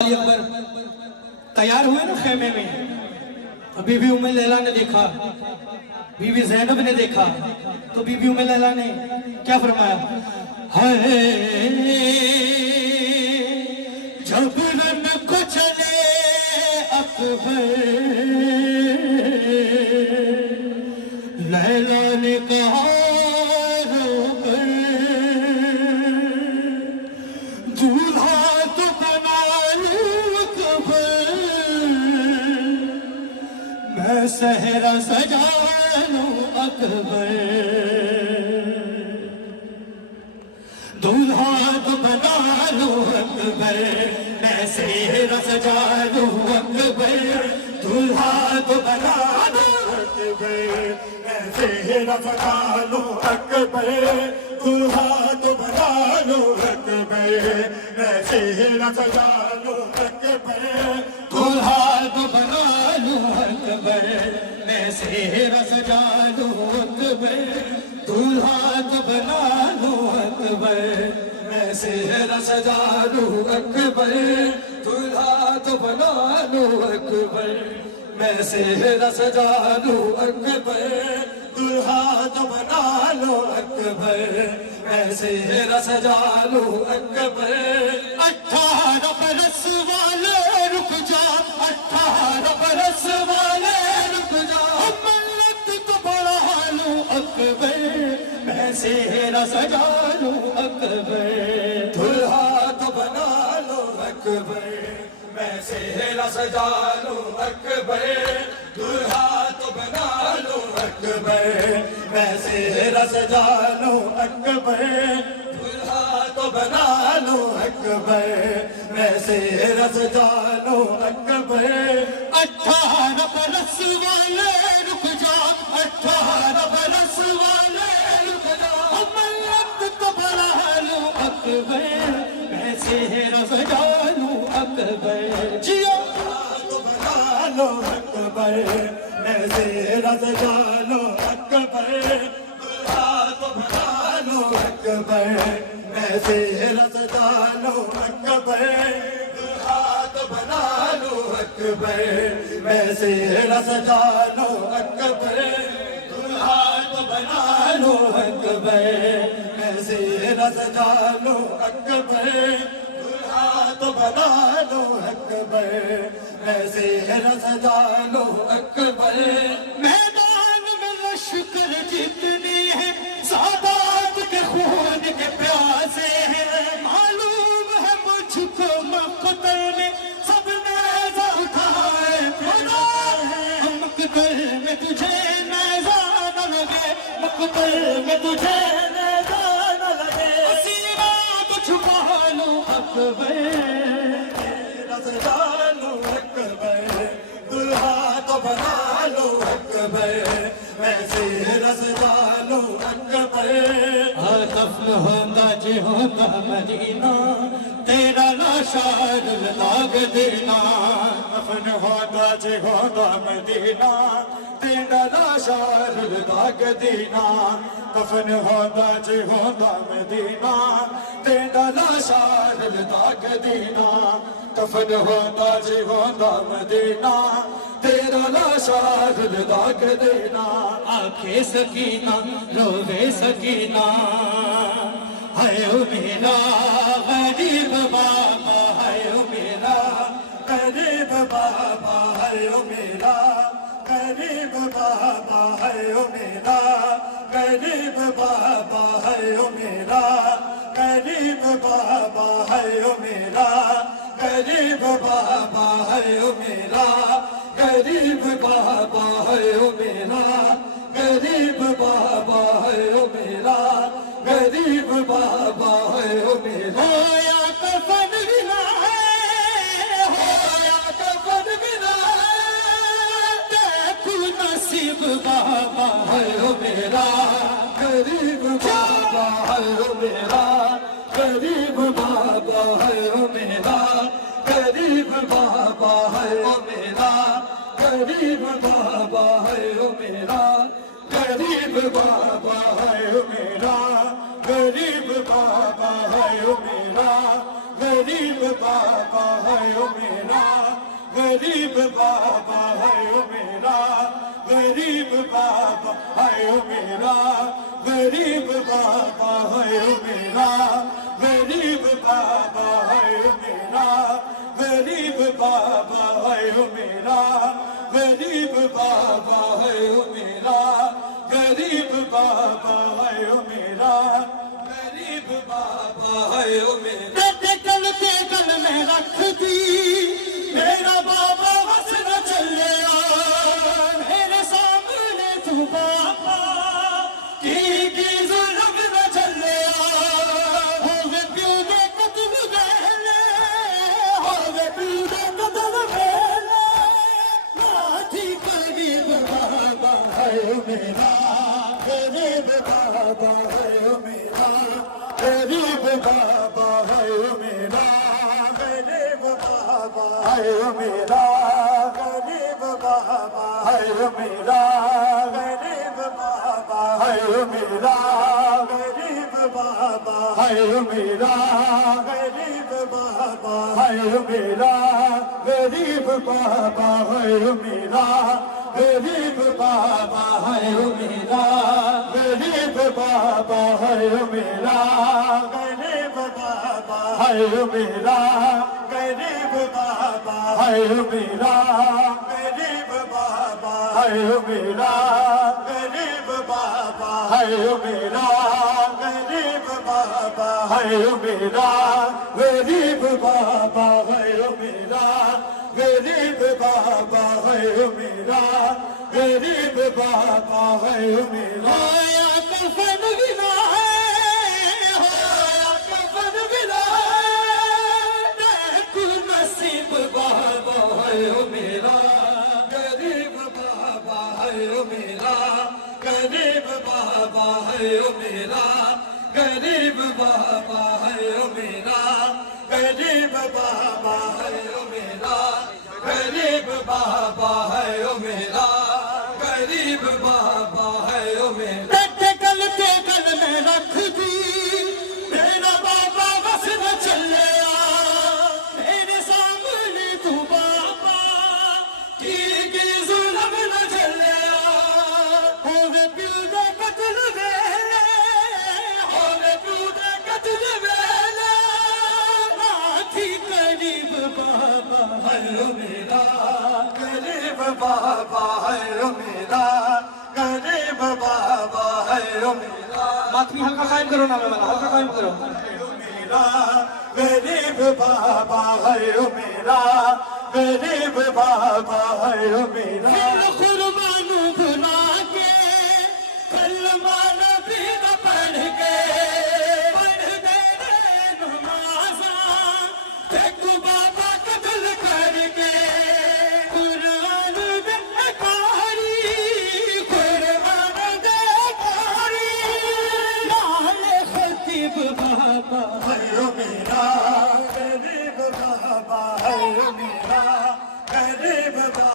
अकबर तैयार हुए ना खेमे में, तो बीबी उम्मे लैला ने देखा, बीबी ज़ैनब ने देखा, तो बीबी उम्मे लैला ने क्या फरमाया, हाय जब रन को चले अकबर, लैला ने कहा रोकर दूल्हा तो बना लूं अकबर, मैं सहरा सजा लूं अकबर, दूल्हा तो बना लूं अकबर, मैं सहरा सजा लूं अकबर, दूल्हा तो बना लूं अकबर, मैं सहरा सजा लूं अकबर, दूल्हा तो बना लूं अकबर, मैं सहरा सजा लूं अकबर, दूल्हा तो बना लूं अकबर, मैं सहरा सजा लूं अकबर, दूल्हा तो बना लूं अकबर, मैं सेहरा सजा लूं अकबर, दूल्हा तो बना लूं अकबर, मैं सेहरा सजा लूं अकबर, दूल्हा तो बना लूं अकबर, मैं सेहरा सजा लूं अकबर। 18 बरस वाले रुक जा, 18 बरस वाले रुक जा, मन्नत को बढ़ा लूं अकबर, मैं सेहरा सजा लूं अकबर, दूल्हा तो बना लूं अकबर, मैं सेहरा सजा लूं अकबर, दूल्हा तो बना लूं अकबर, मैं सेहरा सजा लूं अकबर, दूल्हा तो बना लूं अकबर, मैं सेहरा सजा लूं अकबर। 18 बरस वाले रुक जा, 18 बरस वाले रुक जा, मन्नत को बढ़ा लूं अकबर, मैं सेहरा सजा लूं अकबर, जियो तो बना लूं अकबर, मैं सेहरा सजा लूं अकबर, दूल्हा तो बना लूं अकबर, मैं सेहरा सजा लूं अकबर, दूल्हा तो बना लूं अकबर, मैं सेहरा सजा लूं अकबर, दूल्हा तो बना लूं अकबर, मैं सेहरा सजा लूं अकबर, दूल्हा तो बना लूं अकबर, मैं सेहरा सजा लूं अकबर। मैदान में लश्कर जितने हैं, सादात के खून के प्यासे हैं, मालूम है मुझको मक़तल में सबने उठाए खुदा है, मक़तल में तुझे नज़र न लगे, मक़तल में तुझे नज़र न लगे, सीना तो छुपा लूं अकबर, सजा लूं अकबर, दूल्हा तो बना लूं अकबर, मैं सेहरा सजा लूं अकबर। दफन होंदा जे होंदा मदीना, तेरा लाशार लाग देना, दफन होंदा जे होंदा मदीना, तेरा लाशार लाग देना, दफन होंदा जे होंदा मदीना, तेरा लाशार लाग देना, दफन होंदा जे होंदा मदीना, तेरा लाशार लाग देना, आखे सकीना रोवे सकीना, हाय ओ मेरा गरीब बाबा, हाय ओ मेरा गरीब बाबा, हाय ओ मेरा गरीब बाबा, हाय ओ मेरा गरीब बाबा, हाय ओ मेरा गरीब बाबा, हाय ओ मेरा गरीब बाबा, हाय ओ मेरा गरीब बाबा, हाय ओ मेरा गरीब बाबा, हाय ओ मेरा गरीब बाबा, हाय ओ मेरा। होया कफन बिना है, होया कफन बिना है, देखो नसीब बाबा, हाय ओ मेरा गरीब बाबा, हाय ओ मेरा गरीब बाबा, हाय ओ मेरा गरीब बाबा, हाय ओ मेरा गरीब बाबा, हाय ओ मेरा गरीब बाबा, हाय ओ मेरा गरीब बाबा, हाय ओ मेरा गरीब बाबा है ओ मेरा, गरीब बाबा है ओ मेरा, गरीब बाबा है ओ मेरा, गरीब बाबा है ओ मेरा, गरीब बाबा है ओ मेरा, गरीब बाबा है ओ मेरा, गरीब बाबा है ओ मेरा, गरीब बाबा है ओ मेरा, गरीब बाबा है ओ मेरा। ते गल में रख दी मेरा बाबा बस न चलिया, मेरे सामने तू बाबा की जुल्म न चलिया, होवे प्यू दे कतल वेले, होवे प्यू दे कतल वेले, लाठी गरीब बाबा है ओ मेरा, गरीब बाबा है ओ मेरा, गरीब बाबा है ओ मेरा, गरीब बाबा है ओ मेरा, गरीब बाबा है ओ मेरा, गरीब बाबा है ओ मेरा, गरीब बाबा है ओ मेरा, गरीब बाबा है ओ मेरा, गरीब बाबा है ओ मेरा, गरीब बाबा है ओ मेरा, गरीब बाबा है ओ मेरा, गरीब बाबा है ओ मेरा, गरीब बाबा है ओ मेरा, गरीब बाबा है ओ मेरा, गरीब बाबा है ओ मेरा, गरीब बाबा है ओ मेरा, गरीब बाबा है ओ मेरा, गरीब बाबा है ओ मेरा, गरीब बाबा है ओ मेरा। होया कफन बिना है, होया कफन बिना है, देखो नसीब बाबा है ओ मेरा, गरीब बाबा है ओ मेरा, गरीब बाबा है ओ मेरा, गरीब बाबा है ओ मेरा, गरीब बाबा है ओ मेरा, गरीब बाबा है ओ मेरा, गरीब बाबा है ओ मेरा। ते गल में रख दी मेरा बाबा बस न चलिया, मेरे सामने तू बाबा की जुल्म न चलिया, होवे प्यू दे कतल वेले, होवे प्यू दे कतल वेले, लाठी गरीब बाबा है ओ मेरा, गरीब बाबा है ओ मेरा, गरीब बाबा है ओ मेरा। माथवी हल्का कायम करो ना, मैं हल्का कायम करो। मेरा गरीब बाबा है ओ मेरा, गरीब बाबा है ओ मेरा। कुर्बान बना के कलमा